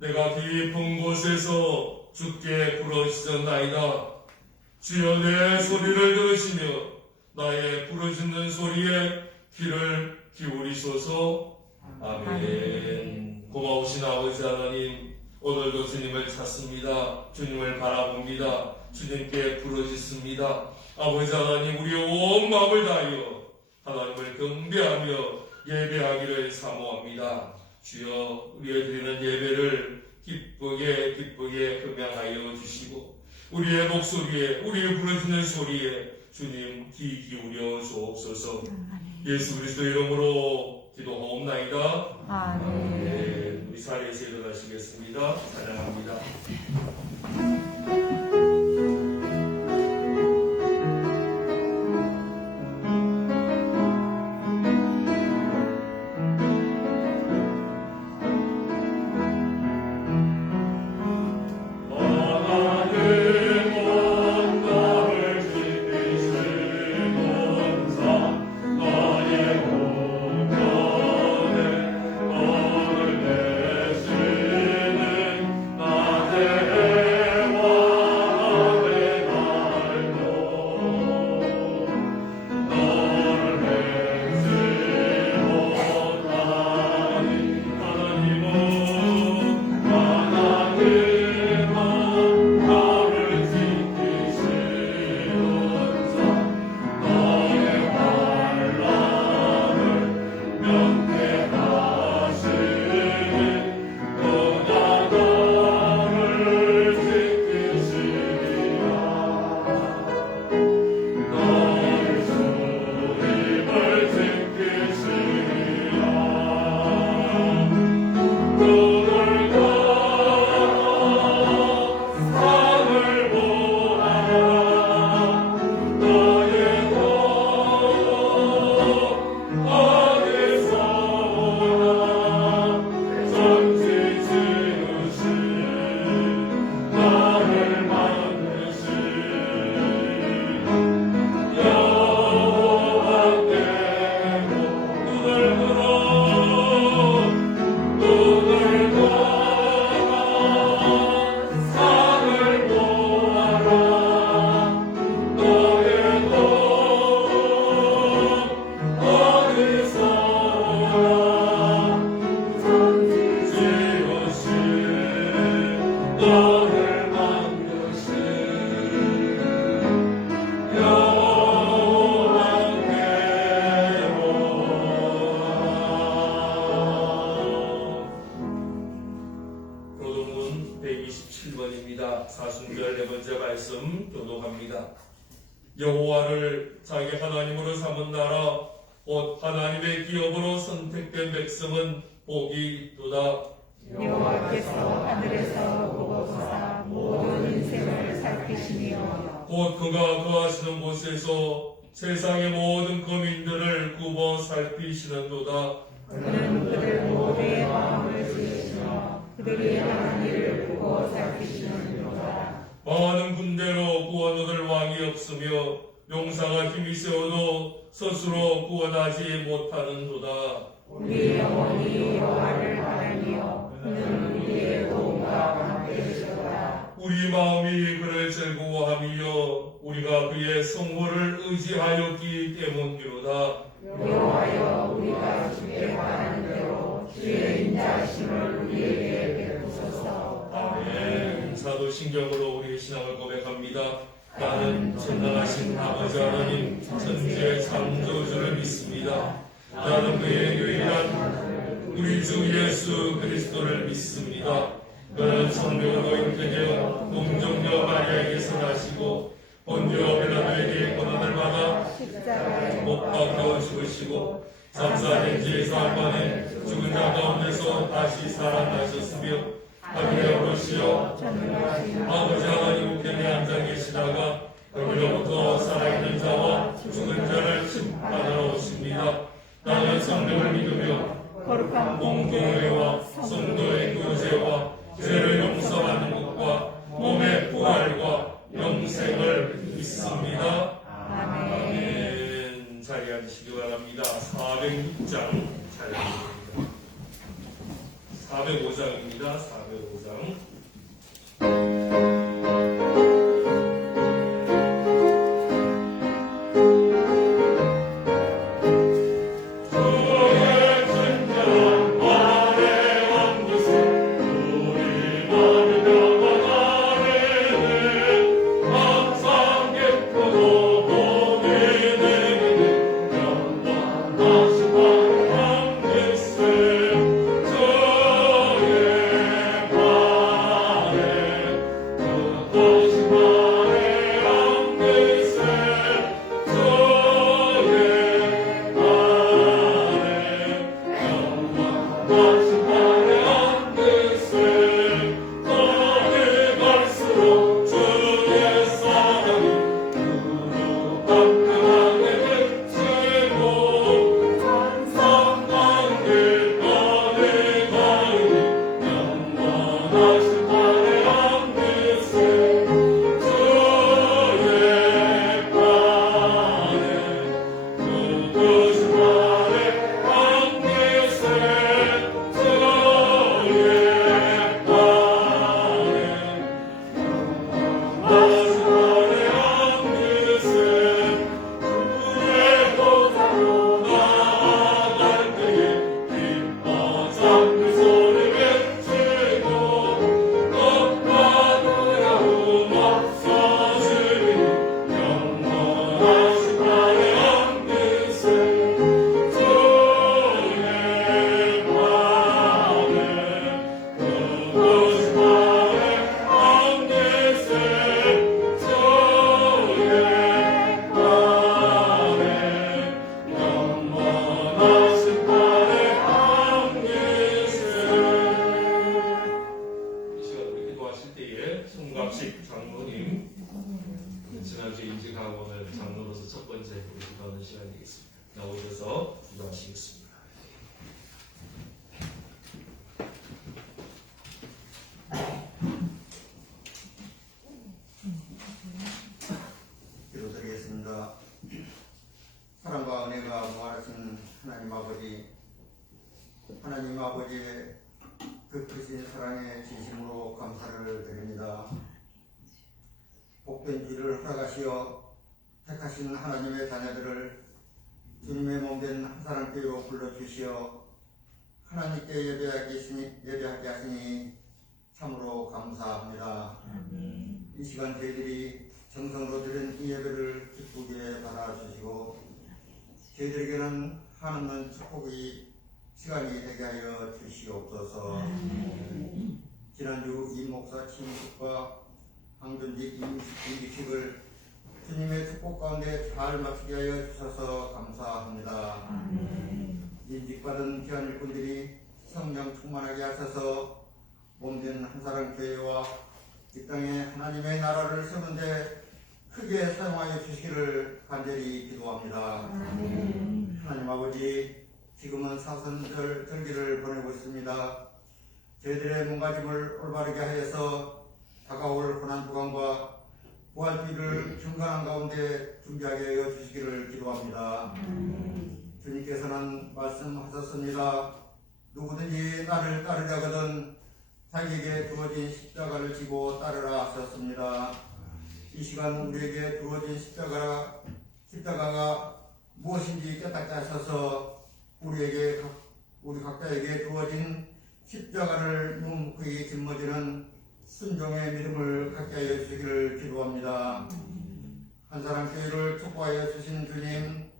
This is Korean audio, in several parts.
내가 깊은 곳에서 주께 부르짖었나이다. 주여 내 소리를 들으시며 나의 부르짖는 소리에 귀를 기울이소서. 아멘. 고마우신 아버지 하나님, 오늘도 주님을 찾습니다. 주님을 바라봅니다. 주님께 부르짖습니다. 아버지 하나님, 우리의 온 마음을 다하여 하나님을 경배하며 예배하기를 사모합니다. 주여, 우리의 드리는 예배를 기쁘게 흠양하여 주시고 우리의 목소리에, 우리의 부르짖는 소리에 주님 귀 기울여 주옵소서. 예수 그리스도 이름으로 기도하옵나이다. 아멘. 우리 자리에서 일어나시겠습니다. 찬양합니다. 여호와를 자기 하나님으로 삼은 나라 곧 하나님의 기업으로 선택된 백성은 복이 있도다. 여호와께서 하늘에서 보고서 모든 인생을 살피시며 곧 그가 거하시는 곳에서 세상의 모든 거민들을 굽어 살피시는도다. 그는 그들 모두의 마음을 지으시며 그들이 하는 일을 보고 살피시는도다. 많은 군대로 구원 얻을 왕이 없으며 용사가 힘이 세워도 스스로 구원하지 못하는도다. 우리 영혼이 여호와를 바라며 그는 우리의 도움과 함께이시도다. 우리 마음이 그를 즐거워하며 우리가 그의 성모를 의지하였기 때문이로다. 여호와여, 우리가 주께 바라는 대로 주의 인자하심을 우리에게 베푸소서. 아멘. 사도신경으로 우리의 신앙을 고백합니다. 나는 전능하신 아버지 하나님 천지의 창조주를 믿습니다. 나는 그의 유일한 우리 주 예수 그리스도를 믿습니다. 그는 성령으로 잉태되어 동정녀 마리아에게서 나시고 본디오 빌라도에게 고난을 받아 십자가에 못 박혀 죽으시고 잠자된 지 사흘 만에 죽은 자 가운데서 다시 살아나셨으며 하늘에 오르시어 아버지 하나님 우편에 앉아 계시다가 거기로부터 살아있는 자와 죽은 자를 심판하러 오십니다. 나는 성령을 믿으며 거룩한 공동회와 성도의 교제와 죄를 용서받는 것과 몸의 부활과 영생을 믿습니다. 아멘. 자리에 앉으시기 바랍니다. 406장 찬양입니다. 405장입니다. 405장. 지난주 임직학원을 장로로서 첫 번째 우리 기도하는 시간이 되겠습니다. 나오셔서 기도하시겠습니다. 기도드리겠습니다. 사랑과 은혜가 무한하신 하나님 아버지의 그 크신 사랑에 진심으로 감사를 드립니다. 복된 길을 허락하시어 택하신 하나님의 자녀들을 주님의 몸된 한 사람께로 불러주시어 하나님께 예배하게 하시니 참으로 감사합니다. 이 시간 저희들이 정성으로 드린 이 예배를 기쁘게 받아주시고 저희들에게는 한없는 축복이 시간이 되게 하여 주시옵소서. 지난주 임목사 친숙과 황준지 임기식을 주님의 축복 가운데 잘 마치게 하여 주셔서 감사합니다. 임직받은 귀한 일꾼들이 성령 충만하게 하셔서 몸된 한사람 교회와 이 땅에 하나님의 나라를 세우는데 크게 사용하여 주시기를 간절히 기도합니다. 하나님 아버지, 지금은 사선절 절기를 보내고 있습니다. 저희들의 몸가짐을 올바르게 하여서 다가올 고난주간과 부활주의를 중간한 가운데 준비하게 하여 주시기를 기도합니다. 주님께서는 말씀하셨습니다. 누구든지 나를 따르려거든 자기에게 주어진 십자가를 지고 따르라 하셨습니다. 이 시간 우리에게 주어진 십자가가 무엇인지 깨닫게 하셔서 우리 각자에게 주어진 십자가를 묵묵히 짊어지는 순종의 믿음을 갖게 하여 주시기를 기도합니다. 한사람 교회를 축복하여 주신 주님,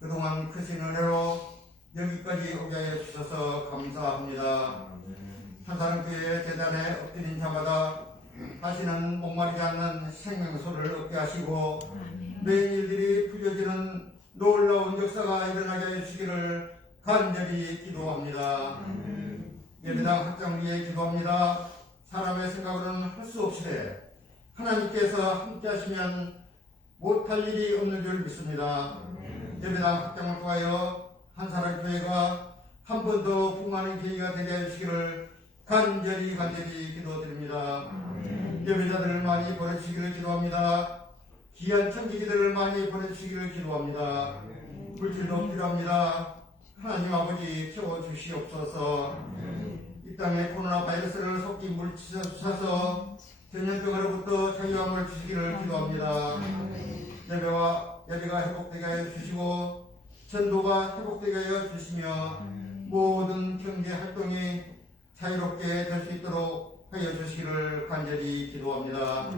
그동안 크신 은혜로 여기까지 오게 하여 주셔서 감사합니다. 한사람 교회 재단에 엎드린 자마다 다시는 목마르지 않는 생명소를 얻게 하시고 매일 일들이 풀려지는 놀라운 역사가 일어나게 하여 주시기를 간절히 기도합니다. 예배당 확장 위에 기도합니다. 사람의 생각으로는 할 수 없이되 하나님께서 함께 하시면 못할 일이 없는 줄 믿습니다. 예배당 확장을 통하여 한사람 교회가 한 번 더 풍성한 계기가 되게 해주시기를 간절히 기도드립니다. 예배자들을 많이 보내주시기를 기도합니다. 귀한 청지기들을 많이 보내주시기를 기도합니다. 물질도 필요합니다. 하나님 아버지 채워주시옵소서. 이 땅에 코로나 바이러스를 속히 물리치셔서 전염병으로부터 자유함을 주시기를 기도합니다. 예배가 회복되게 하여 주시고 전도가 회복되게 하여 주시며 모든 경제 활동이 자유롭게 될 수 있도록 하여 주시기를 간절히 기도합니다.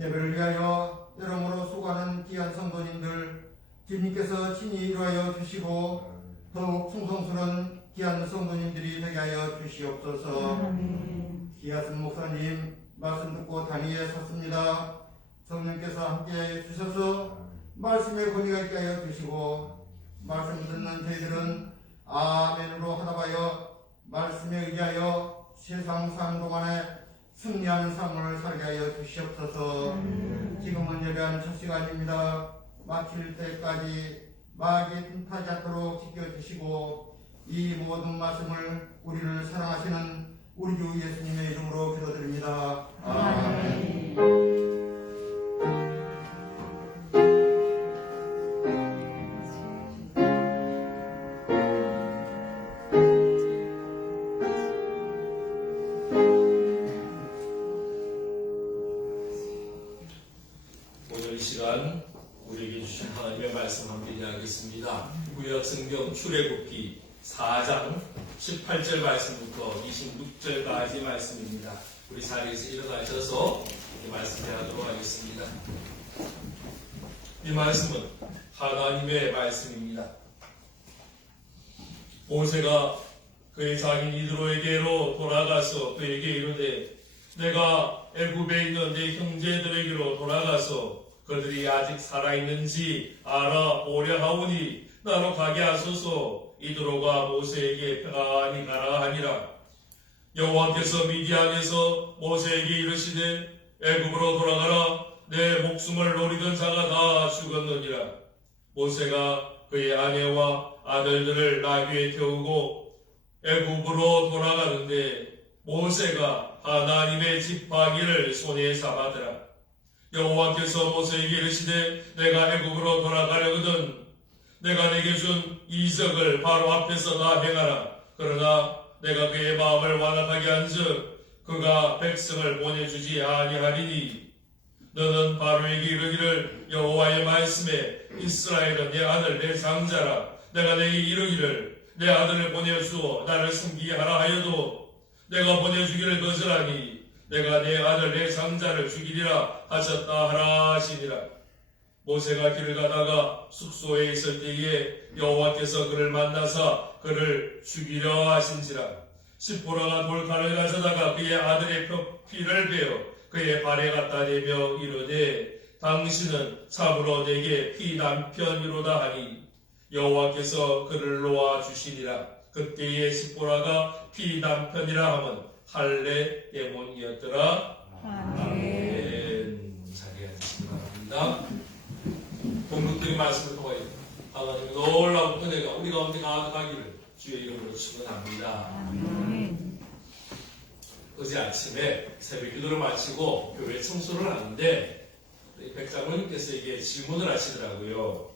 예배를 위하여 여러모로 수고하는 귀한 성도님들 주님께서 친히 이루하여 주시고 더욱 충성스러운 귀한 성도님들이 되게 하여 주시옵소서. 기아슨 목사님 말씀 듣고 단위에 섰습니다. 성령께서 함께하여 주셔서 말씀에 권위가 있게 하여 주시고 말씀 듣는 저희들은 아멘으로 하답하여 말씀에 의하여 세상 삶 동안에 승리하는 삶을 살게 하여 주시옵소서. 지금은 예배하는 첫 시간입니다. 마칠 때까지 마귀의 틈타지 않도록 지켜주시고 이 모든 말씀을 우리를 사랑하시는 우리 주 예수님의 이름으로 기도드립니다. 아멘. 오늘 이 시간 우리에게 주신 하나님의 말씀 함께 이야기하겠습니다. 구약 성경 출애굽기 4장 18절 말씀부터 26절까지 말씀입니다. 우리 자리에서 일어나셔서 이 말씀 대하도록 하겠습니다. 이 말씀은 하나님의 말씀입니다. 모세가 그의 장인 이드로에게로 돌아가서 그에게 이르되 내가 애굽에 있는 내 형제들에게로 돌아가서 그들이 아직 살아있는지 알아보려 하오니 나로 가게 하소서. 이드로가 모세에게 평안히 가라 하니라. 여호와께서 미디안에서 모세에게 이르시되 애굽으로 돌아가라. 내 목숨을 노리던 자가 다 죽었느니라. 모세가 그의 아내와 아들들을 나귀에 태우고 애굽으로 돌아가는데 모세가 하나님의 지팡이를 손에 잡았더라. 여호와께서 모세에게 이르시되 내가 애굽으로 돌아가려거든 내가 내게 준 이적을 바로 앞에서 다 행하라. 그러나 내가 그의 마음을 완악하게 한즉 그가 백성을 보내주지 아니하리니 너는 바로에게 이르기를 여호와의 말씀에 이스라엘은 내 아들 내 장자라. 내가 내게 이르기를 내 아들을 보내주어 나를 섬기게 하라 하여도 내가 보내주기를 거절하니 내가 내 아들 내 장자를 죽이리라 하셨다 하라 하시니라. 모세가 길을 가다가 숙소에 있을 때에 여호와께서 그를 만나사 그를 죽이려 하신지라. 시포라가 돌칼을 가져다가 그의 아들의 피를 베어 그의 발에 갖다 대며 이르되 당신은 참으로 내게 피남편이로다 하니 여호와께서 그를 놓아 주시니라. 그때에 시포라가 피남편이라 함은 할례에몬이었더라. 아멘. 자리에 앉으시기 바랍니다. 본문들의 말씀을 통하여 하나님의 놀라운 은혜가 우리 가운데 가득하기를 주의 이름으로 축원합니다. 어제 아침에 새벽 기도를 마치고 교회 청소를 하는데 백장로님께서 질문을 하시더라고요.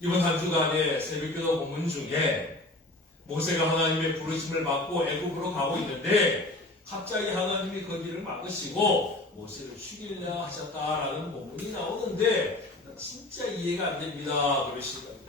이번 한 주간의 새벽 기도 본문 중에 모세가 하나님의 부르심을 받고 애굽으로 가고 있는데 갑자기 하나님이 그 길을 막으시고 모세를 죽이려 하셨다라는 본문이 나오는데 진짜 이해가 안 됩니다. 그러시더라고요.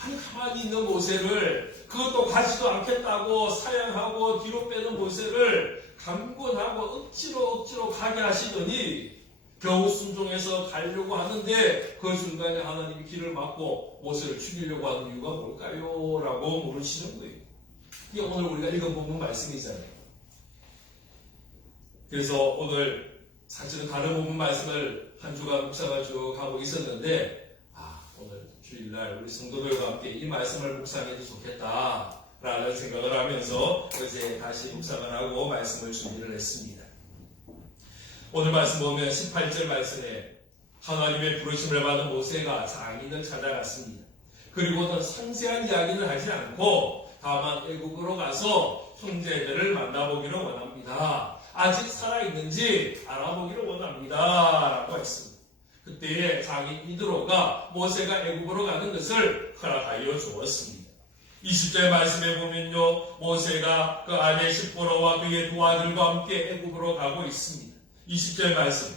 아니 가만히 있는 모세를 그것도 가지도 않겠다고 사양하고 뒤로 빼는 모세를 강권하고 억지로 가게 하시더니 겨우 순종해서 가려고 하는데 그 중간에 하나님이 길을 막고 모세를 죽이려고 하는 이유가 뭘까요? 라고 물으시는 거예요. 이게 오늘 우리가 읽어보는 말씀이잖아요. 그래서 오늘 사실은 다른 부분 말씀을 한 주간 묵상을 쭉 하고 있었는데 오늘 주일날 우리 성도들과 함께 이 말씀을 묵상해도 좋겠다라는 생각을 하면서 어제 다시 묵상을 하고 말씀을 준비를 했습니다. 오늘 말씀 보면 18절 말씀에 하나님의 부르심을 받은 모세가 장인을 찾아갔습니다. 그리고는 상세한 이야기를 하지 않고 다만 애국으로 가서 형제들을 만나보기를 원합니다. 아직 살아있는지 알아보기를 원합니다. 라고 했습니다. 그때에 장인 이드로가 모세가 애굽으로 가는 것을 허락하여 주었습니다. 20절 말씀에 보면요, 모세가 그 아내 십보라와 그의 두 아들과 함께 애굽으로 가고 있습니다. 20절 말씀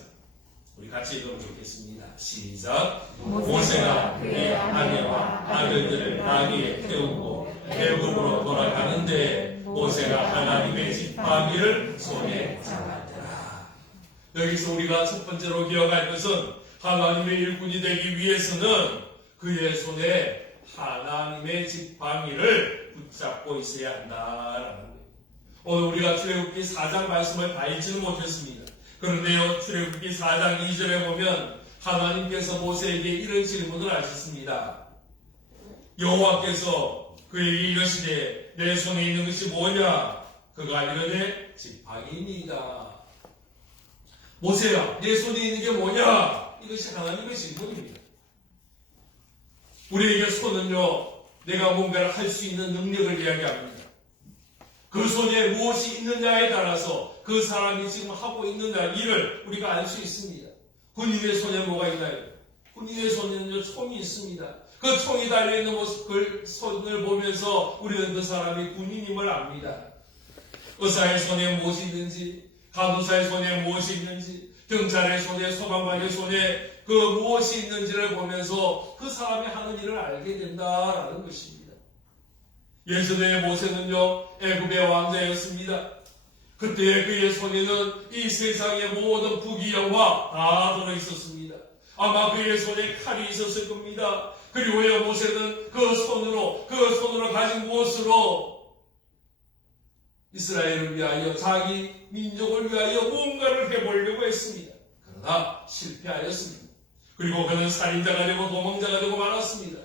우리 같이 읽으면 좋겠습니다. 시작. 모세가 그의 아내와 아들들을 나귀에 태우고 애굽으로 돌아가는데 모세가 하나님의 지팡이를 손에 잡았더라. 여기서 우리가 첫 번째로 기억할 것은 하나님의 일꾼이 되기 위해서는 그의 손에 하나님의 지팡이를 붙잡고 있어야 한다라는 거예요. 오늘 우리가 출애굽기 4장 말씀을 다 읽지는 못했습니다. 그런데요, 출애굽기 4장 2절에 보면 하나님께서 모세에게 이런 질문을 하셨습니다. 여호와께서 그에게 이르시되 내 손에 있는 것이 뭐냐? 그가 이르되 지팡이니이다. 모세야, 내 손에 있는 게 뭐냐? 이것이 하나님의 질문입니다. 우리에게 손은요, 내가 뭔가를 할 수 있는 능력을 이야기합니다. 그 손에 무엇이 있느냐에 따라서 그 사람이 지금 하고 있는 일을 우리가 알 수 있습니다. 군인의 손에 뭐가 있나요? 군인의 손에는 총이 있습니다. 그 총이 달려있는 모습, 그 손을 보면서 우리는 그 사람이 군인임을 압니다. 의사의 손에 무엇이 있는지, 간호사의 손에 무엇이 있는지, 경찰의 손에, 소방관의 손에 그 무엇이 있는지를 보면서 그 사람이 하는 일을 알게 된다라는 것입니다. 예전에 모세는요, 애굽의 왕자였습니다. 그때 그의 손에는 이 세상의 모든 부귀영화 다 들어있었습니다. 아마 그의 손에 칼이 있었을 겁니다. 그리고요, 모세는 그 손으로 가진 무엇으로 이스라엘을 위하여, 자기 민족을 위하여 뭔가를 해보려고 했습니다. 그러나 실패하였습니다. 그리고 그는 살인자가 되고 도망자가 되고 말았습니다.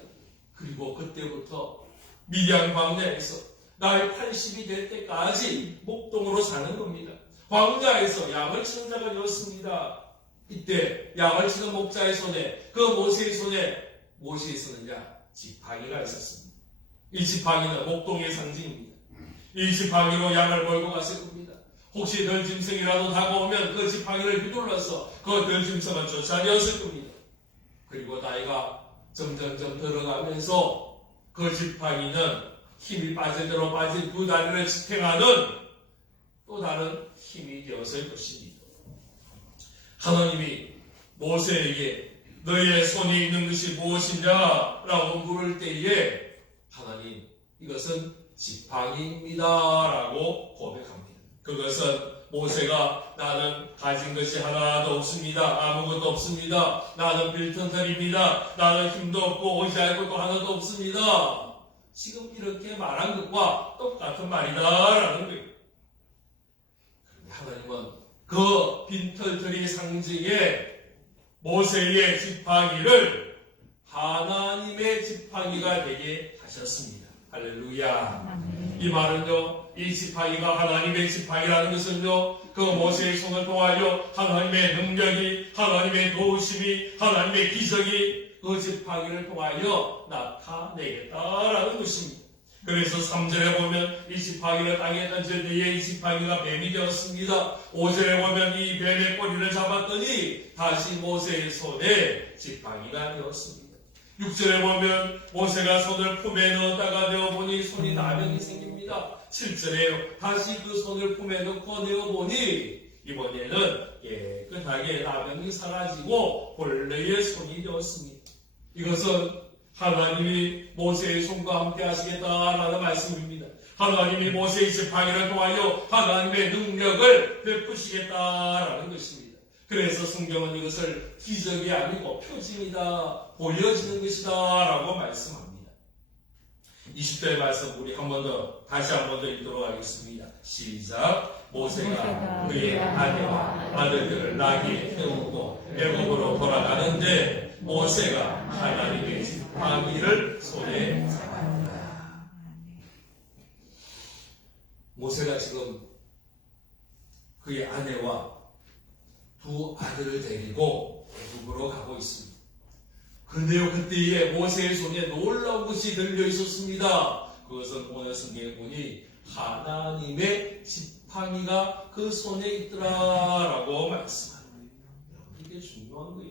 그리고 그때부터 미디안 광야에서 나이 80이 될 때까지 목동으로 사는 겁니다. 광야에서 양을 치는 자가 되었습니다. 이때 양을 치는 목자의 손에, 그 모세의 손에 무엇이 있었느냐? 지팡이가 있었습니다. 이 지팡이는 목동의 상징입니다. 이 지팡이로 양을 몰고 갔을 겁니다. 혹시 들짐승이라도 다가오면 그 지팡이를 휘둘러서 그 들짐승을 쫓아내었을 겁니다. 그리고 나이가 점점점 들어가면서 그 지팡이는 힘이 빠질 대로 빠진 두 다리를 지탱하는 또 다른 힘이 되었을 것입니다. 하나님이 모세에게 너의 손에 있는 것이 무엇이냐? 라고 물을 때에 하나님, 이것은 지팡이입니다. 라고 고백합니다. 그것은 모세가 나는 가진 것이 하나도 없습니다. 아무것도 없습니다. 나는 빌턴털입니다. 나는 힘도 없고 의지할 것도 하나도 없습니다. 지금 이렇게 말한 것과 똑같은 말이다라는 거예요. 그런데 하나님은 그 빈털털이 상징의 모세의 지팡이를 하나님의 지팡이가 되게 하셨습니다. 할렐루야. 이 말은요, 이 지팡이가 하나님의 지팡이라는 것은요, 그 모세의 손을 통하여 하나님의 능력이, 하나님의 도우심이, 하나님의 기적이 그 지팡이를 통하여 나타내겠다라는 것입니다. 그래서 3절에 보면 이 지팡이를 땅에 던질 때에 이 지팡이가 뱀이 되었습니다. 5절에 보면 이 뱀의 꼬리를 잡았더니 다시 모세의 손에 지팡이가 되었습니다. 6절에 보면 모세가 손을 품에 넣었다가 내어보니 손이 나병이 생깁니다. 7절에 다시 그 손을 품에 넣고 내어보니 이번에는 깨끗하게 나병이 사라지고 본래의 손이 되었습니다. 이것은 하나님이 모세의 손과 함께 하시겠다라는 말씀입니다. 하나님이 모세의 지팡이를 통하여 하나님의 능력을 베푸시겠다라는 것입니다. 그래서 성경은 이것을 기적이 아니고 표징이다, 보여지는 것이다 라고 말씀합니다. 20절 말씀 우리 다시 한 번 더 읽도록 하겠습니다. 시작. 모세가 그의 아내와 아들들을 나귀에 태우고 애굽으로 돌아가는데 모세가 하나님의 지팡이를 손에 잡았다. 모세가 지금 그의 아내와 두 아들을 데리고 애굽으로 가고 있습니다. 그런데요, 그때에 모세의 손에 놀라운 것이 들려 있었습니다. 그것은 오늘 성경에 보니 하나님의 지팡이가 그 손에 있더라라고 말씀합니다. 이게 중요한 거예요.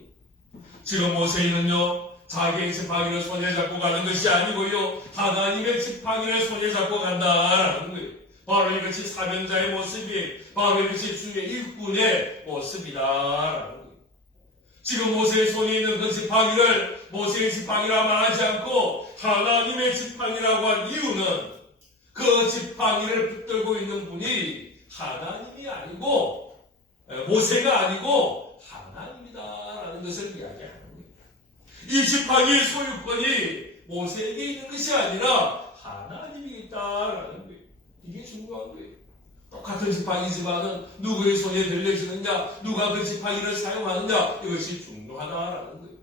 지금 모세는요, 자기의 지팡이를 손에 잡고 가는 것이 아니고요, 하나님의 지팡이를 손에 잡고 간다라는 거예요. 바로 이것이 사명자의 모습이, 바로 이것이 주의 일꾼의 모습이다라는 거예요. 지금 모세의 손에 있는 그 지팡이를 모세의 지팡이라 말하지 않고 하나님의 지팡이라고 한 이유는 그 지팡이를 붙들고 있는 분이 하나님이 아니고 모세가 아니고 하나님이다라는 것을 이야기하는 거예요. 이 지팡이의 소유권이 모세에게 있는 것이 아니라 하나님이 있다라는 거예요. 이게 중요한 거예요. 똑같은 지팡이지만은 누구의 손에 들려지느냐, 누가 그 지팡이를 사용하느냐, 이것이 중요하다라는 거예요.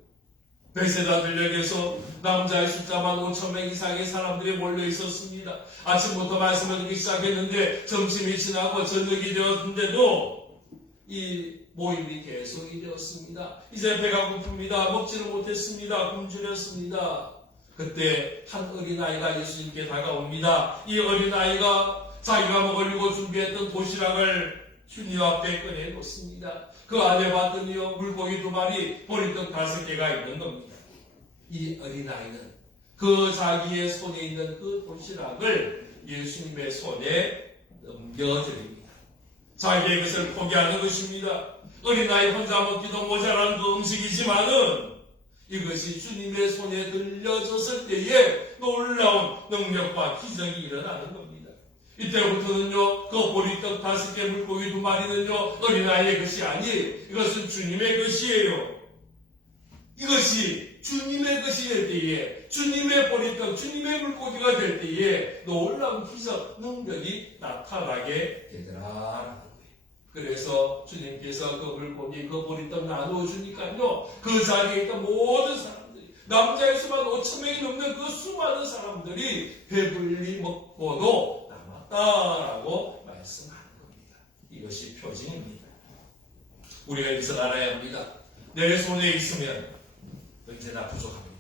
베세다 들녘에서 남자의 숫자만 5,000명 이상의 사람들이 몰려 있었습니다. 아침부터 말씀을 듣기 시작했는데 점심이 지나고 저녁이 되었는데도 이 모임이 계속이 되었습니다. 이제 배가 고픕니다. 먹지를 못했습니다. 굶주렸습니다. 그때 한 어린아이가 예수님께 다가옵니다. 이 어린아이가 자기가 먹으려고 준비했던 도시락을 주님 앞에 꺼내놓습니다. 그 안에 봤더니요, 물고기 2마리, 보리떡 5개가 있는 겁니다. 이 어린아이는 그 자기의 손에 있는 그 도시락을 예수님의 손에 넘겨드립니다. 자기의 것을 포기하는 것입니다. 어린아이 혼자 먹기도 모자란 그 음식이지만은 이것이 주님의 손에 들려졌을 때에 놀라운 능력과 기적이 일어나는 겁니다. 이때부터는요, 그 보리떡 5개, 물고기 2마리는요, 어린아이의 것이 아니에요. 이것은 주님의 것이에요. 이것이 주님의 것이 될 때에, 주님의 보리떡, 주님의 물고기가 될 때에 놀라운 기적, 능력이 나타나게 되더라. 그래서 주님께서 그 물고기, 그 보리떡 나누어주니까요, 그 자리에 있던 모든 사람들이, 남자의 수만 5,000명이 넘는 그 수많은 사람들이 배불리 먹고도 남았다라고 말씀하는 겁니다. 이것이 표징입니다. 우리가 여기서 알아야 합니다. 내 손에 있으면 언제나 부족합니다.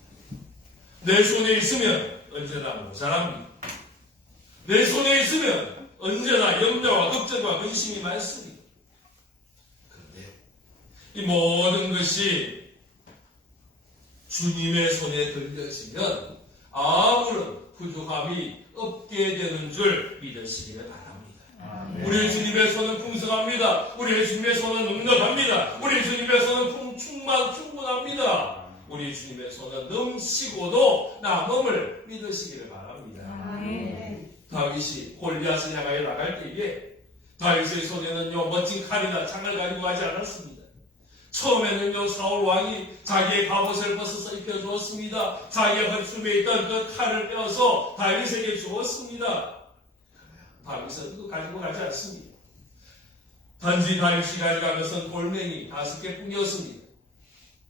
내 손에 있으면 언제나 모자랍니다. 내 손에 있으면 언제나 염려와 걱정과 근심이 많습니다. 그런데 이 모든 것이 주님의 손에 들려지면 아무런 부족함이 없게 되는 줄 믿으시기를 바랍니다. 우리 주님의 손은 풍성합니다. 우리 주님의 손은 넉넉합니다. 우리 주님의 손은 충분합니다. 우리 주님의 손은 넘치고도 남음을 믿으시기를 바랍니다. 다윗이 골리앗을 향하여 나갈 때에 다윗의 손에는요, 멋진 칼이나 창을 가지고 가지 않았습니다. 처음에는요, 사울 왕이 자기의 갑옷을 벗어서 입혀주었습니다. 자기의 허리춤에 있던 그 칼을 빼어서 다윗에게 주었습니다. 다윗은 그거 가지고 가지 않습니다. 단지 다윗이 가져간 것은 돌멩이 5개뿐이었습니다.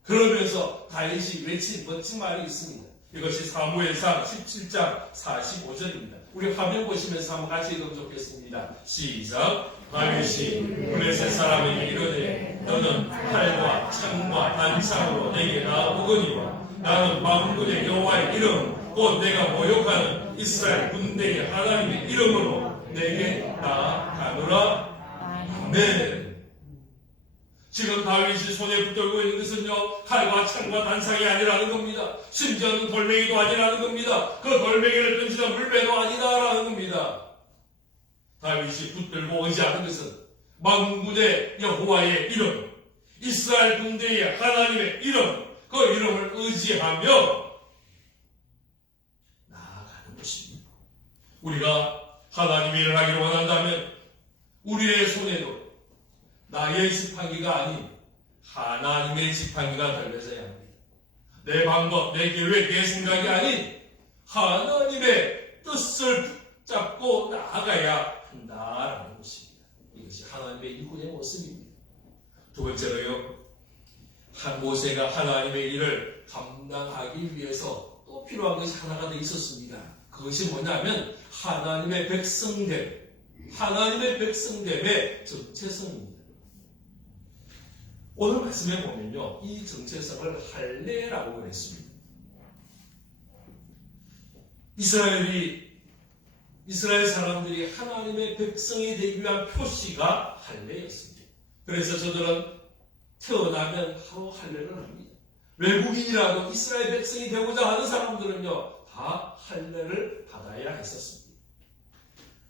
그러면서 다윗이 외친 멋진 말이 있습니다. 이것이 사무엘상 17장 45절입니다. 우리 화면 보시면서 한번 같이 읽으면 좋겠습니다. 시작. 다윗이 블레셋 사람에게 이르되 너는 칼과 창과 단창으로 내게 나오거니와 나는 만군의 여호와의 이름 곧 내가 모욕하는 이스라엘 군대의 하나님의 이름으로 내게 나아가노라. 아멘. 지금 다윗이 손에 붙들고 있는 것은요, 칼과 창과 단창이 아니라는 겁니다. 심지어는 돌멩이도 아니라는 겁니다. 그 돌멩이를 던지는 물배도 아니다라는 겁니다. 다윗이 붙들고 의지하는 것은 만군의 여호와의 이름, 이스라엘 군대의 하나님의 이름, 그 이름을 의지하며 나아가는 것입니다. 우리가 하나님의 일을 하기를 원한다면 우리의 손에도 나의 지팡이가 아닌 하나님의 지팡이가 달려져야 합니다. 내 방법, 내 계획, 내 생각이 아닌 하나님의 뜻을 붙잡고 나아가야 한다라는 것입니다. 이것이 하나님의 일꾼의 모습입니다. 두 번째로요, 한 모세가 하나님의 일을 감당하기 위해서 또 필요한 것이 하나가 더 있었습니다. 그것이 뭐냐면 하나님의 백성됨, 하나님의 백성됨의 정체성입니다. 오늘 말씀에 보면요, 이 정체성을 할례라고 그랬습니다. 이스라엘 사람들이 하나님의 백성이 되기 위한 표시가 할례였습니다. 그래서 저들은 태어나면 바로 할례를 합니다. 외국인이라도 이스라엘 백성이 되고자 하는 사람들은요, 다 할례를 받아야 했었습니다.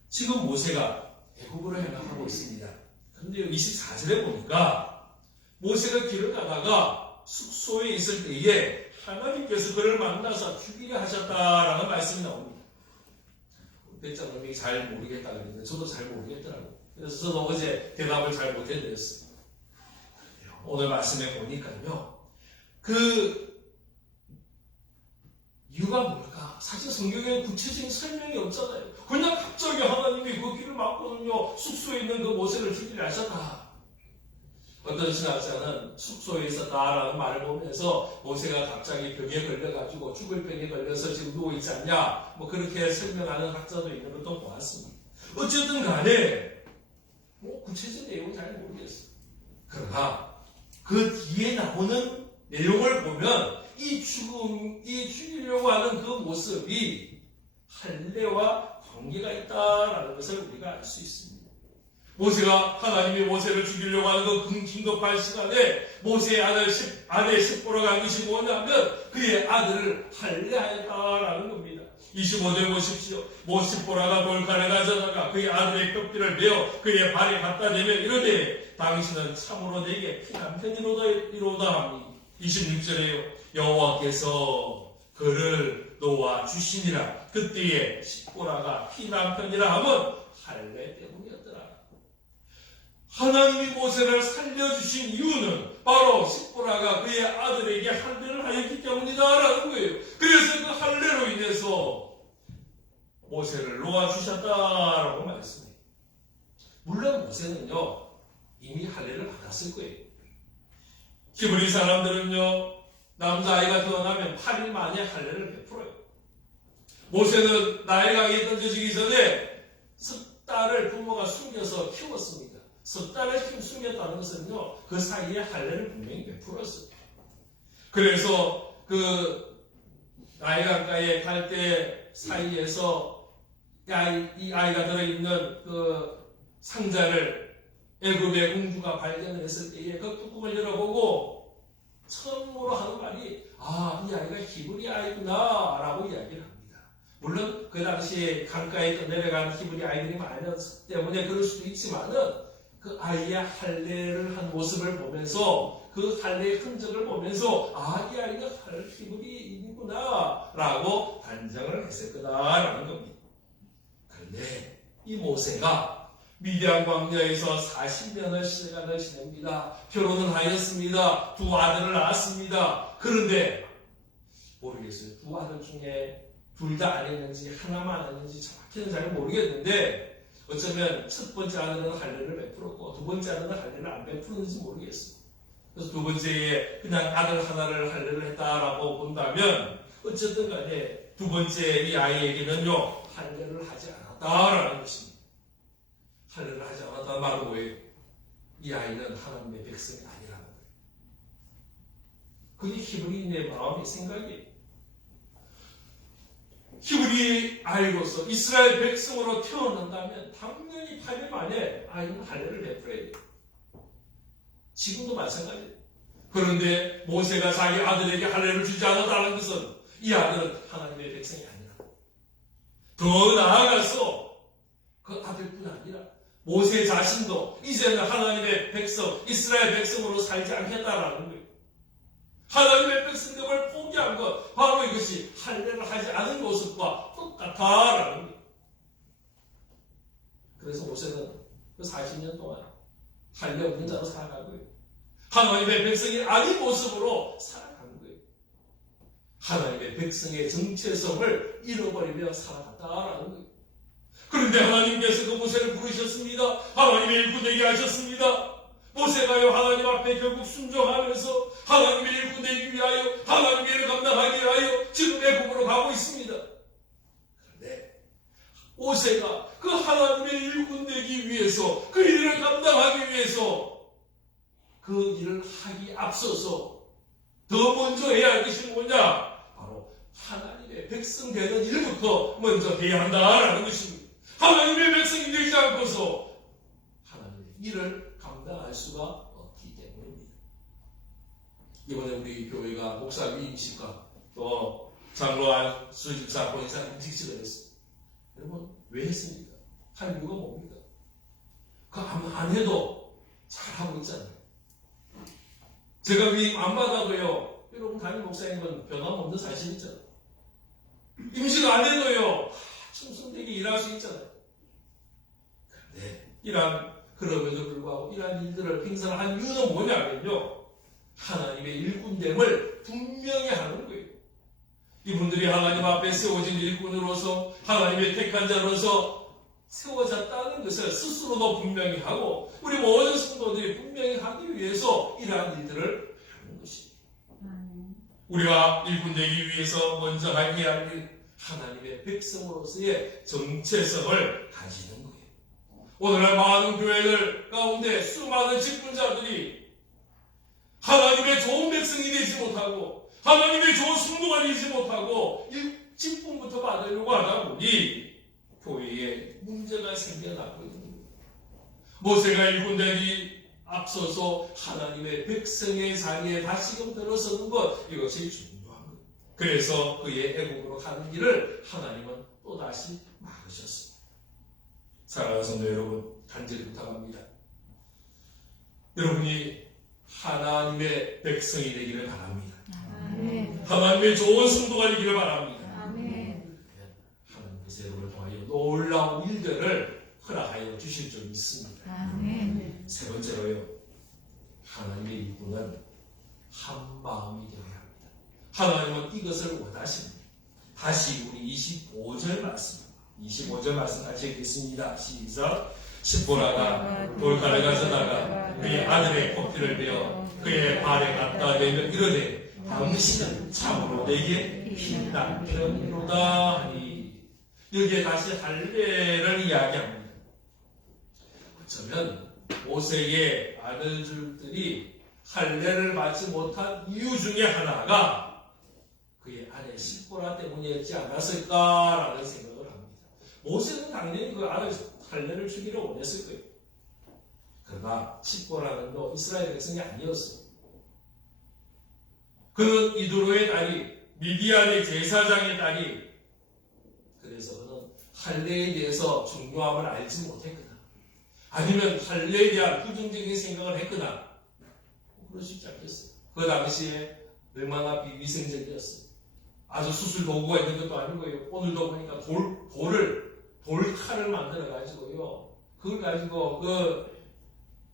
지금 모세가 애굽으로 향하고 있습니다. 그런데 24절에 보니까 모세가 길을 가다가 숙소에 있을 때에 하나님께서 그를 만나서 죽이려 하셨다라는 말씀이 나옵니다. 배짱님이 잘 모르겠다 그랬는데 저도 잘 모르겠더라고요. 그래서 저도 어제 대답을 잘 못해드렸어요. 오늘 말씀에 보니까요, 그 이유가 뭘까? 사실 성경에 구체적인 설명이 없잖아요. 그냥 갑자기 하나님이 그 길을 막거든요. 숙소에 있는 그 모세를 죽이려 하셨다. 어떤 신학자는 숙소에 있었다라는 말을 보면서 모세가 갑자기 병에 걸려가지고 죽을 병에 걸려서 지금 누워있지 않냐, 뭐 그렇게 설명하는 학자도 있는 것도 보았습니다. 어쨌든 간에 구체적인 내용은 잘 모르겠어요. 그러나 그 뒤에 나오는 내용을 보면 이 죽이려고 하는 그 모습이 할례와 관계가 있다라는 것을 우리가 알 수 있습니다. 모세가 하나님이 모세를 죽이려고 하는 그 긴급한 시간에 모세의 아내 십보라가 한 것이 뭐냐면 그의 아들을 할례하였다라는 겁니다. 25절 보십시오. 십보라가 돌칼을 가져다가 그의 아들의 뼈뼈를 베어 그의 발에 갖다 대며 이르되 당신은 참으로 내게 피난편이로다 하니 26절에요. 여호와께서 그를 놓아 주시니라. 그때에 십보라가 피난편이라 하면 할례 때문이었더라. 하나님이 모세를 살려주신 이유는 바로 십보라가 그의 아들에게 할례를 하였기 때문이다라는 거예요. 그래서 그 할례로 인해서 모세를 놓아주셨다라고 말씀해요. 물론 모세는요, 이미 할례를 받았을 거예요. 히브리 사람들은요, 남자아이가 태어나면 8일 만에 할례를 베풀어요. 모세는 나일강에 던져지기 전에 석 달을 부모가 숨겨서 키웠습니다. 석 달을 숨겼다는 것은요, 그 사이에 할례를 분명히 베풀었어요. 그래서 그 나일강가에 갈 때 사이에서 이 아이가 들어있는 그 상자를 애굽의 공주가 발견을 했을 때에 그 뚜껑을 열어보고 처음으로 하는 말이 이 아이가 히브리 아이구나 라고 이야기를 합니다. 물론 그 당시에 강가에 내려간 히브리 아이들이 많았기 때문에 그럴 수도 있지만은 그 아이의 할례를 한 모습을 보면서 그 할례의 흔적을 보면서 이 아이가 히브리인이구나 라고 단정을 했을 거다라는 겁니다. 그런데 이 모세가 미디안 광야에서 40년의 시간을 지냅니다. 결혼을 하였습니다. 두 아들을 낳았습니다. 그런데 모르겠어요. 두 아들 중에 둘 다 안 했는지 하나만 안 했는지 정확히는 잘 모르겠는데 어쩌면 첫 번째 아들은 할례를 베풀었고 두 번째 아들은 할례를 안 베푸는지 모르겠어요. 그래서 두 번째에 그냥 아들 하나를 할례를 했다라고 본다면 어쨌든 간에 두 번째 이 아이에게는요 할례를 하지 않았다라는 것입니다. 할례를 하지 않았다는 말은 뭐예요? 이 아이는 하나님의 백성이 아니라는 거예요. 그게 히브리인의 마음의 생각이에요. 히브리 아이로서 이스라엘 백성으로 태어난다면 당연히 8일 만에 아이는 할례를 베풀어야 돼요. 지금도 마찬가지예요. 그런데 모세가 자기 아들에게 할례를 주지 않았다는 것은 이 아들은 하나님의 백성이 아니라 더 나아가서 그 아들뿐 아니라 모세 자신도 이제는 하나님의 백성, 이스라엘 백성으로 살지 않겠다라는 거예요. 하나님의 백성됨을 포기한 것, 바로 이것이 할례를 하지 않은 모습과 똑같다라는 거예요. 그래서 모세는 그 40년 동안 할례 없는 자로 살아간 거예요. 하나님의 백성이 아닌 모습으로 살아간 거예요. 하나님의 백성의 정체성을 잃어버리며 살아갔다라는 거예요. 그런데 하나님께서 그 모세를 부르셨습니다. 하나님의 일꾼 되게 하셨습니다. 모세가요 하나님 앞에 결국 순종하면서 하나님의 일꾼 되기 위하여 하나님의 일을 감당하기 위하여 지금 애굽으로 가고 있습니다. 그런데 모세가 그 하나님의 일꾼 되기 위해서 그 일을 감당하기 위해서 그 일을 하기 앞서서 더 먼저 해야 할 것이 뭐냐? 바로 하나님의 백성 되는 일부터 먼저 해야 한다라는 것입니다. 하나님의 백성이 되지 않고서 하나님의 일을 감당할 수가 없기 때문입니다. 이번에 우리 교회가 목사 위임식과 또 장로와 수집사 권사 임직식을 했습니다. 여러분 왜 했습니까? 할 이유가 뭡니까? 안 해도 잘하고 있잖아요. 제가 위임 안 받아도요, 여러분 담임 목사님은 변함없는 사실이잖아요. 임식 안 해도요, 충성되게 일할 수 있잖아요. 그런데 그럼에도 불구하고 이러한 일들을 행사한 이유는 뭐냐면요, 하나님의 일꾼됨을 분명히 하는 거예요. 이분들이 하나님 앞에 세워진 일꾼으로서 하나님의 택한 자로서 세워졌다는 것을 스스로도 분명히 하고 우리 모든 성도들이 분명히 하기 위해서 이러한 일들을 하는 것입니다. 우리가 일꾼되기 위해서 먼저 해야 할 일, 하나님의 백성으로서의 정체성을 가지는 거예요. 오늘날 많은 교회들 가운데 수많은 직분자들이 하나님의 좋은 백성이 되지 못하고 하나님의 좋은 성도가 되지 못하고 직분부터 받으려고 하다 보니 교회에 문제가 생겨나고 있는 거예요. 모세가 일꾼되기 앞서서 하나님의 백성의 자리에 다시금 들어서는 것, 이것이 중요한 거예요. 그래서 그의 애국으로 가는 길을 하나님은 또다시 막으셨습니다. 사랑하는 성도 여러분, 간절히 부탁합니다. 여러분이 하나님의 백성이 되기를 바랍니다. 아멘. 하나님의 좋은 성도가 되기를 바랍니다. 아멘. 하나님께서 여러분을 통하여 놀라운 일들을 허락하여 주실 줄 믿습니다. 아멘. 세 번째로요, 하나님의 일꾼은 한 마음이 되어야 합니다. 하나님은 이것을 원하십니다. 다시 우리 25절 말씀 같이 읽겠습니다. 시작. 십보라가 돌칼을 가져다가 그의 아들의 코피를 베어 그의 발에 갖다 대며 이르되 당신은 참으로 내게 피난편이로다 하니, 여기에 다시 할례를 이야기합니다. 어쩌면 모세의 아들들이 할례를 받지 못한 이유 중에 하나가 그의 아내 십보라 때문이었지 않았을까라는 생각을 합니다. 모세는 당연히 그 아들 할례를 주기를 원했을 거예요. 그러나 십보라는 이스라엘 백성이 아니었어요. 그는 이두로의 딸이, 미디안의 제사장의 딸이, 그래서 그는 할례에 대해서 중요함을 알지 못했거나 아니면 할례에 대한 부정적인 생각을 했거나 그럴 수 있지 않겠어요. 그 당시에 얼마나 비위생적이었어요. 아주 수술 도구가 있는 것도 아니고요. 오늘도 보니까 돌칼을 만들어가지고요, 그걸 가지고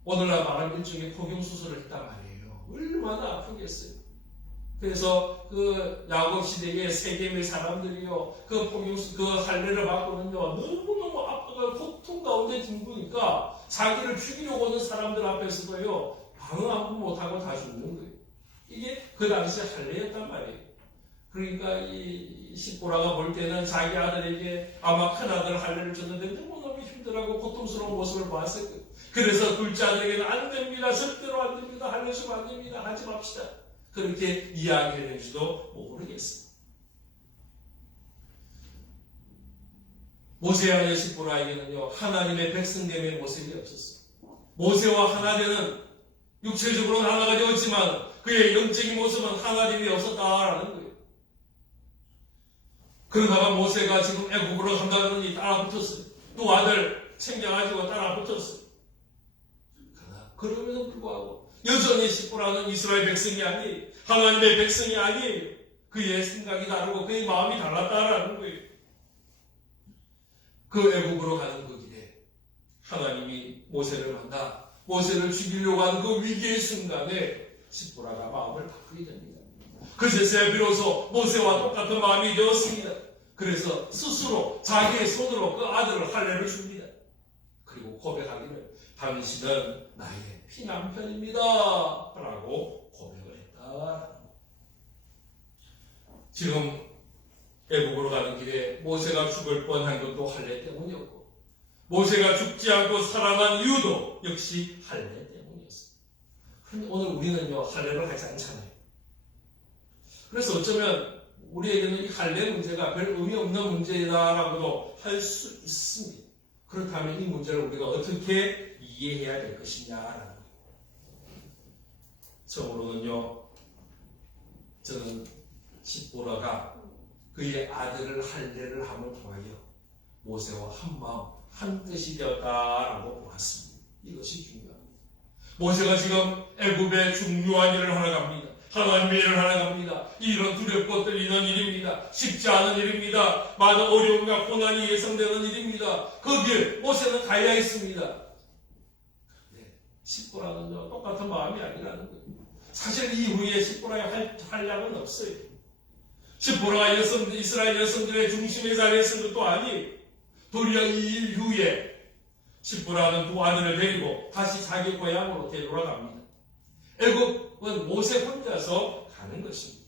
오늘날 말하는 일종의 포경 수술을 했단 말이에요. 얼마나 아프겠어요. 그래서 야곱 시대의 세겜의 사람들이요, 할례를 받고는요, 너무너무 아파가 고통 가운데 뒹구니까 자기를 죽이려고 오는 사람들 앞에서도요, 방어 한 번 못하고 다 죽는 거예요. 이게 그 당시 할례였단 말이에요. 그러니까 이 십보라가 볼 때는 자기 아들에게 아마 큰 아들 할례를 줬는데 너무너무 힘들하고 고통스러운 모습을 봤을 거예요. 그래서 둘째 아들에게는 안 됩니다, 절대로 안 됩니다, 할례 주면 안 됩니다, 하지 맙시다, 그렇게 이야기했는지도 모르겠습니다. 모세와 십보라에게는요, 하나님의 백성됨의 모습이 없었어요. 모세와 하나 되는, 육체적으로는 하나가 되었지만 그의 영적인 모습은 하나됨이 없었다라는 거예요. 그러다가 모세가 지금 애국으로 간다더니 따라 붙었어요. 또 아들 챙겨가지고 따라 붙었어요. 그러나 그럼에도 불구하고 여전히 십보라는 이스라엘 백성이 아니에요. 하나님의 백성이 아니에요. 그의 생각이 다르고 그의 마음이 달랐다라는 거예요. 그 애국으로 가는 그 길에 하나님이 모세를 만나 모세를 죽이려고 하는 그 위기의 순간에 십보라가 마음을 바꾸게 됩니다. 그제서야 비로소 모세와 똑같은 마음이 되었습니다. 그래서 스스로 자기의 손으로 그 아들을 할례를 줍니다. 그리고 고백하기를 당신은 나의 피남편입니다 라고 고백을 했다. 지금 애국으로 가는 길에 모세가 죽을 뻔한 것도 할례 때문이었고, 모세가 죽지 않고 살아난 이유도 역시 할례 때문이었어요. 그런데 오늘 우리는요, 할례를 하지 않잖아요. 그래서 어쩌면 우리에게는 이 할례 문제가 별 의미 없는 문제다라고도 할 수 있습니다. 그렇다면 이 문제를 우리가 어떻게 이해해야 될 것이냐라는 거예요. 처음으로는요, 저는 십보라가 그의 아들을 할례를 함을 통하여 모세와 한마음 한뜻이 되었다라고 보았습니다. 이것이 중요합니다. 모세가 지금 애굽의 중요한 일을 하러 갑니다. 하나님의 일을 하러 갑니다. 이런 두렵고 떨리는 일입니다. 쉽지 않은 일입니다. 많은 어려움과 고난이 예상되는 일입니다. 거기에 모세는 가야 했습니다. 네, 십보라는요 똑같은 마음이 아니라는 거예요. 사실 이후에 십보라의 활약은 없어요. 십보라가 이스라엘 여성들의 중심에 자리에 쓴 것도 아니에요. 도리어 이 일 후에 십보라는 두 아들을 데리고 다시 자기 고향으로 되돌아갑니다. 애굽은 모세 혼자서 가는 것입니다.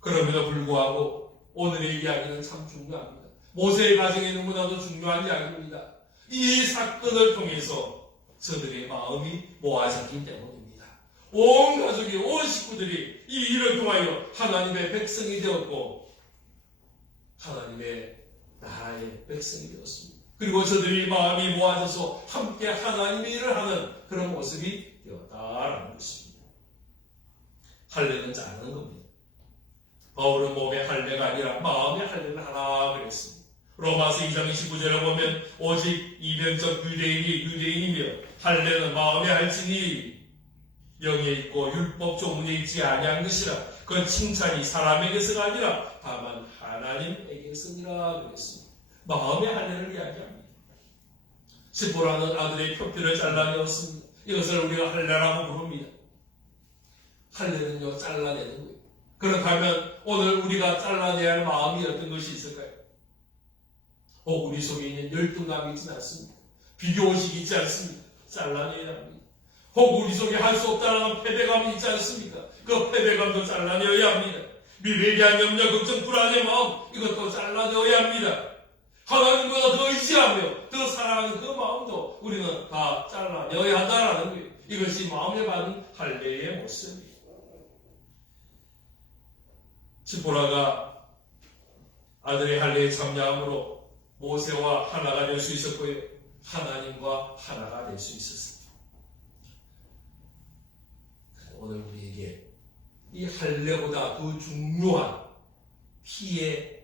그럼에도 불구하고 오늘의 이야기는 참 중요합니다. 모세의 가정이 너무나도 중요한 이야기입니다. 이 사건을 통해서 저들의 마음이 모아졌기 때문입니다. 온 가족이, 온 식구들이 이 일을 통하여 하나님의 백성이 되었고 하나님의 나라의 백성이 되었습니다. 그리고 저들이 마음이 모아져서 함께 하나님의 일을 하는 그런 모습이 되었다라는 것입니다. 할례는 자르는 겁니다. 바울은 몸의 할례가 아니라 마음의 할례를 하라 그랬습니다. 로마서 2장 29절을 보면 오직 이변적 유대인이 유대인이며 할례는 마음에 할지니 영에 있고 율법 조문에 있지 아니한 것이라 그 칭찬이 사람에게서가 아니라 다만 하나님에게서니라 그랬습니다. 마음의 할례를 이야기합니다. 십보라는 아들의 표피를 잘라내었습니다. 이것을 우리가 할례라고 부릅니다. 할례는요 잘라내는 거예요. 그렇다면 오늘 우리가 잘라내야 할 마음이 어떤 것이 있을까요? 우리 속에 있는 열등감이 있지 않습니까? 비교의식이 있지 않습니까? 잘라내야 합니다. 혹 우리 속에 할 수 없다는 패배감이 있지 않습니까? 그 패배감도 잘라내어야 합니다. 미래에 대한 염려, 걱정, 불안의 마음 이것도 잘라내어야 합니다. 하나님보다 더 의지하며 더 사랑하는 그 마음도 우리는 다 잘라내어야 한다는 거예요. 이것이 마음에 받은 할례의 모습이에요. 십보라가 아들의 할례에 참여함으로 모세와 하나가 될 수 있었고요. 하나님과 하나가 될 수 있었습니다. 오늘 우리에게 이 할례보다 더 중요한 피의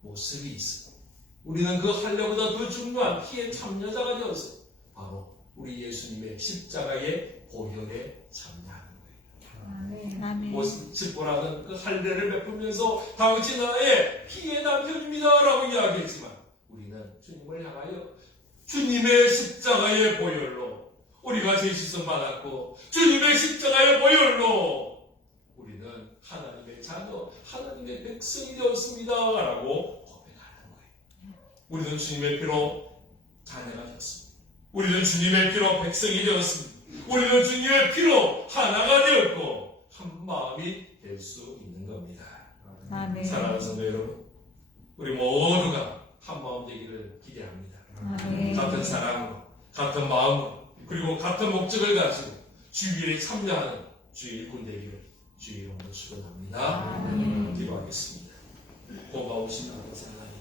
모습이 있습니다. 우리는 그 할례보다 더 중요한 피의 참여자가 되어서 바로 우리 예수님의 십자가의 보혈에 참여하는 거예요. 십보라는 그 할례를 베풀면서 당신 나의 피의 남편입니다라고 이야기했지만 우리는 주님을 향하여 주님의 십자가의 보혈로 우리가 죄 씻음 받았고 주님의 십자가의 보혈로 우리는 하나님의 자녀, 하나님의 백성이 되었습니다라고 고백하는 거예요. 우리는 주님의 피로 자녀가 되었습니다. 우리는 주님의 피로 백성이 되었습니다. 우리는 주님의 피로 하나가 되었고 한 마음이 될 수 있는 겁니다. 아멘. 사랑하는 성도 여러분, 우리 모두가 한 마음 되기를 기대합니다. 아멘. 같은 사랑으로, 같은 마음으로, 그리고 같은 목적을 가지고 주일에 참여하는 주일 군 되기를 주의 이름으로 축원합니다. 아멘. 기도하겠습니다. 고마우신 아버지 하나님,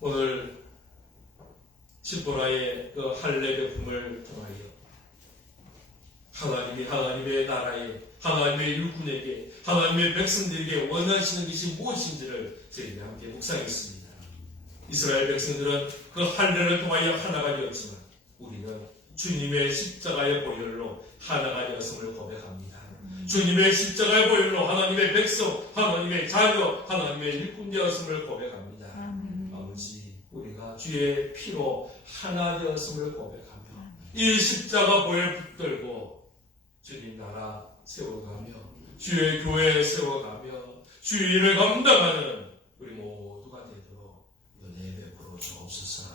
오늘 십보라의 그 할례 베품을 통하여 하나님의 나라에, 하나님의 일꾼에게, 하나님의 백성들에게 원하시는 것이 무엇인지를 저희가 함께 묵상했습니다. 이스라엘 백성들은 그 할례를 통하여 하나가 되었지만 우리는 주님의 십자가의 보혈로 하나가 되었음을 고백합니다. 주님의 십자가의 보혈로 하나님의 백성, 하나님의 자녀, 하나님의 일꾼 되었음을 고백합니다. 아버지, 우리가 주의 피로 하나 되었음을 고백하며 이 십자가 보혈 붙들고 주님 나라 세워가며 주의 교회 세워가며 주의 일을 감당하는 우리 모두가 되도록 은혜 베풀어 주옵소서.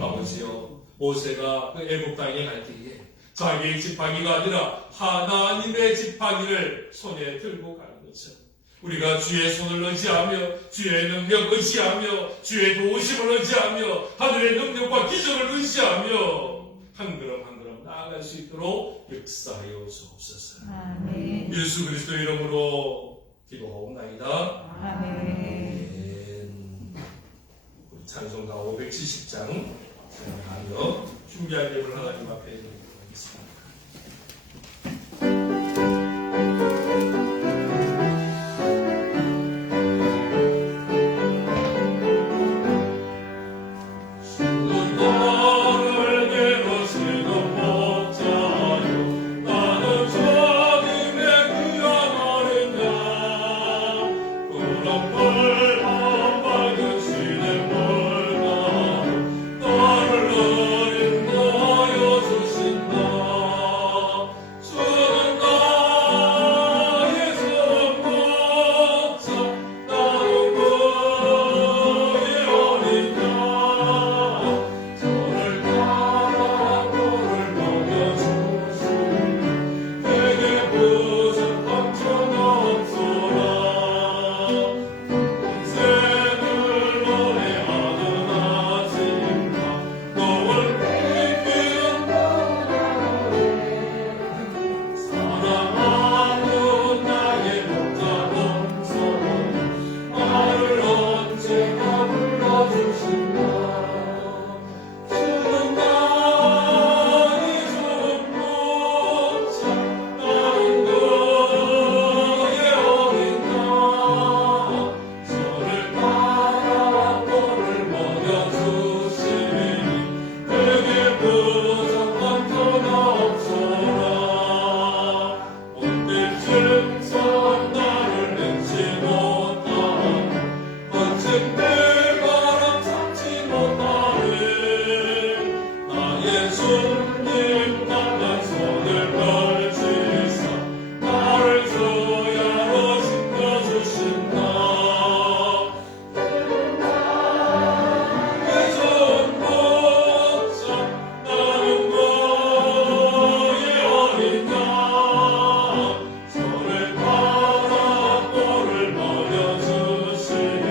아버지여, 모세가 그 애굽 땅에 갈 때에 자기의 지팡이가 아니라 하나님의 지팡이를 손에 들고 가는 것처럼 우리가 주의 손을 의지하며 주의 능력 의지하며 주의 도우심을 의지하며 하늘의 능력과 기적을 의지하며 한 걸음 한 걸음 나아갈 수 있도록 역사하여 주옵소서. 아멘. 예수 그리스도 이름으로 기도하옵나이다. 아멘. 우리 찬송가 570장 찬양하며 준비한 예물 하나님 앞에 드리도록 하겠습니다. 나의 주님 강한 손을 펼치사 나를 주야로 지켜주신다. 그 전복자 나는 너의 어린 양 저를 따라 꼴을 먹여주시니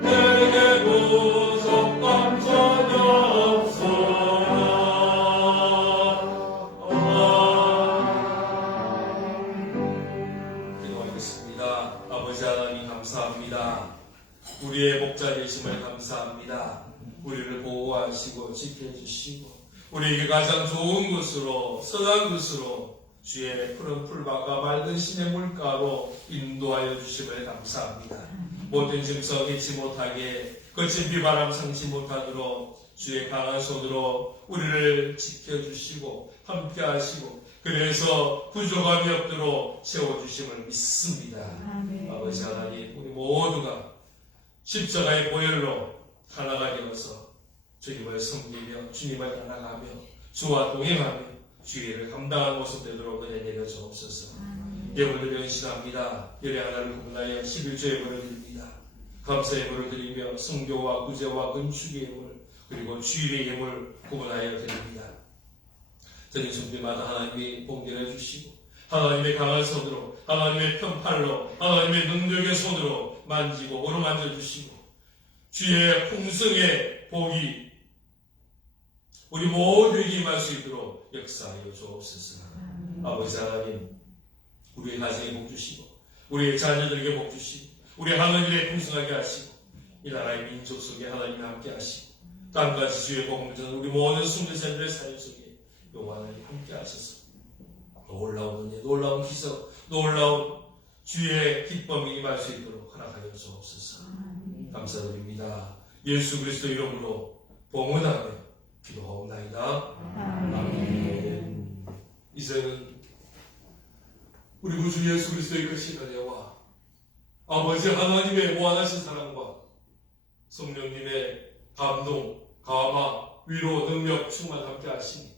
내게 부족함 전혀 없어라. 기도하겠습니다. 아버지 하나님 감사합니다. 우리의 목자 되심을 감사합니다. 우리를 보호하시고 지켜주시고 우리에게 가장 좋은 것으로 선한 것으로 주의 푸른 풀밭과 맑은 신의 물가로 인도하여 주심을 감사합니다. 모든 짐승 잊지 못하게 거친 비바람 상치 못하도록 주의 강한 손으로 우리를 지켜주시고 함께하시고 그래서 부족함이 없도록 채워주심을 믿습니다. 아버지 하나님 우리 모두가 십자가의 보혈로 하나가 되어서 주님을 섬기며 주님을 따라가며 주와 동행하며 주의를 감당한 모습 되도록 은혜 내려 주옵소서. 예물을 연신합니다. 열의 하나를 구분하여 11조 예물을 드립니다. 감사 예물을 드리며 성교와 구제와 건축의 예물 그리고 주일의 예물 구분하여 드립니다. 드린 손길마다 하나님이 봉변해 주시고 하나님의 강한 손으로 하나님의 편팔로 하나님의 능력의 손으로 만지고 오르만져 주시고 주의 풍성의 복이 우리 모두에게 임할 수 있도록 역사하여 주옵소서. 아버지 하나님 우리의 가정에 복 주시고 우리의 자녀들에게 복 주시고 우리 하늘에 풍성하게 하시고 이 나라의 민족 속에 하나님이 함께 하시고 땅과 지주의 복음을 전하는 우리 모든 순교자들의 삶 속에 영원히 함께 하셔서 놀라운 은혜, 놀라운 기적, 놀라운 주의 기쁨이 임할 수 있도록 허락하여 주옵소서. 감사드립니다. 예수 그리스도 이름으로 봉헌하며 기도하옵나이다. 아멘. 이제는 우리 구주 예수 그리스도의 크신 은혜와 아버지 하나님의 무한하신 사랑과 성령님의 감동, 감화, 위로, 능력, 충만 함께 하시니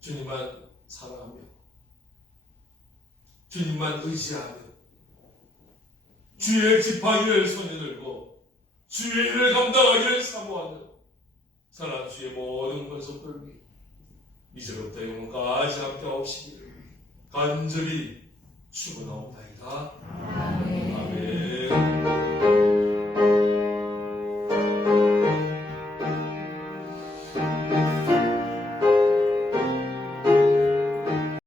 주님만 사랑하며 주님만 의지하며 주의 지팡이를 손에 들고 주의 일을 감당하기를 사모하며 사랑하는 주의 모든 권속들 위해 이제부터 영원까지 함께 하옵시기를 간절히 축원하옵나이다.